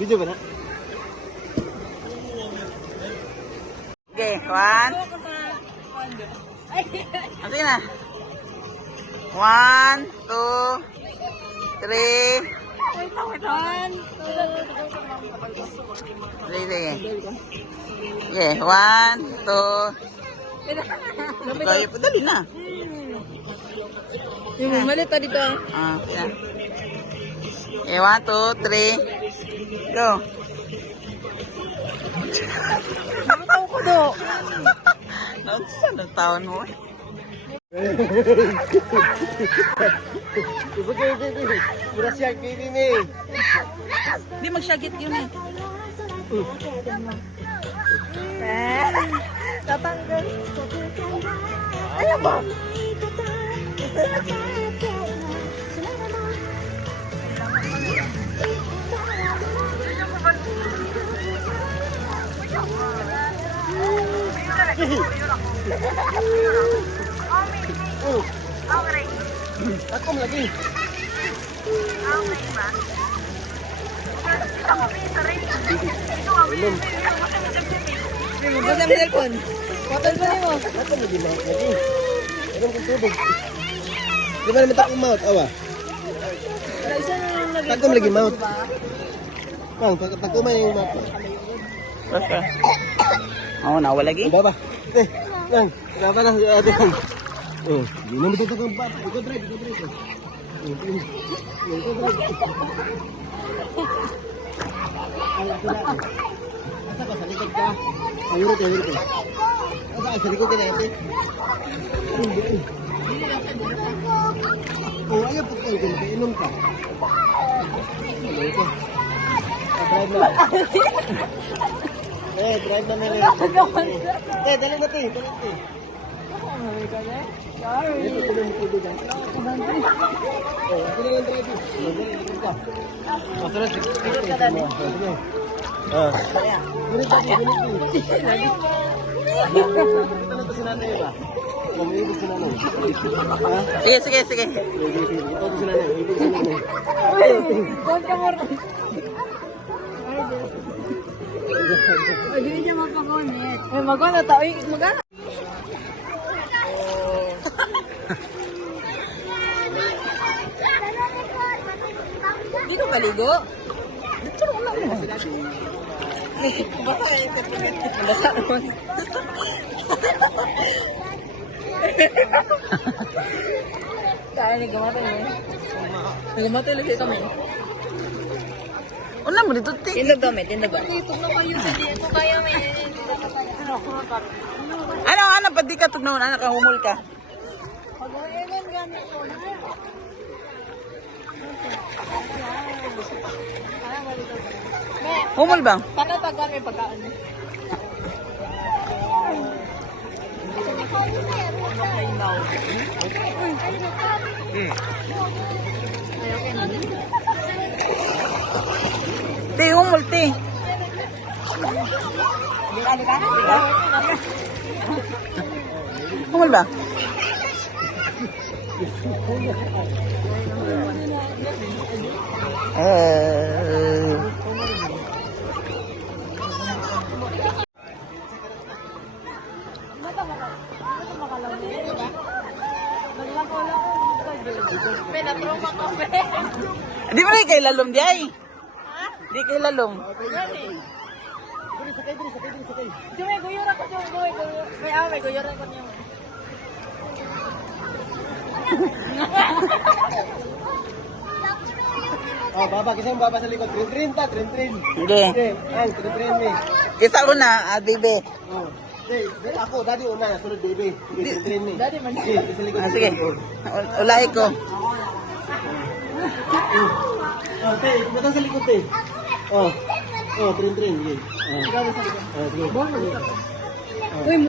Video ba na? Okay, 1. Sige na. 1, 2, 3. Sige. Okay, 1, 2. Kaya pa, dali na. Yung malit pa dito ah. Yeah. Okay, 1, 2, 3. Go. Nakataw ko do. Saan ang taon mo? Mura siya kini ni. Hindi magsyagit yun eh. Tatanggal. Ano ba? Akom lagi. Belum. Basta mo cellphone. Hotel pa mo. Akom lagi maut lagi. Akom kung tubig. Di ba naman takong maut? Awa. Takom lagi maut. Bang, takom yung maut. Basta. Oo, nawala lagi. Baba. Bang, kenapa na si ate? Oh, di naman dito kang bata. Ikaw drive. Asa ka sa likod ka? Ayurot. Asa ka sa likod ka natin? Oh, ayaw po kayo kung inom ka. Drive na. Drive na nila. Dali na tayo. Sorry. Ito na mo tubigan. Ito na lang drive. Masarap. Gunit tayo. Ito na to si nanay ba? Umibig si nanay. Sige. Ito si nanay. Umibig si nanay. Huwag ka mo. Ay, hindi niya magpagunit. Ay, magana tao. Magana. Hindi ko maligo. Dito lang mo. Baka eh, basa naman. Kaya nagamatay mo. Nagamatay lagi kami. Wala mo dito, te. Tindog gamit, tindog gamit. Ito na kayo sa dito kaya may. Ano, pa di ka tugnaw na, nakahumol ka. Pag-iilan gamit ko na. Humol ba? Paano tagaan may pagkaan mo? Te, humol, te. Humol ba? Di ba na kay lalom di ay? Di kay lalom. May guyuran ko yung may guyuran ko yung. Oh, baba, kisang baba sa likod. Trin. Sige. Ang trin ni. Kisa ko na, bibe. Oh. Ako, daddy una, sunod baby. Trin ni. Daddy man. Sa likod. Sige. Ulahi ko. Oh, te, datang sa likod, te. Oh, trin. Sige. Oh, sige.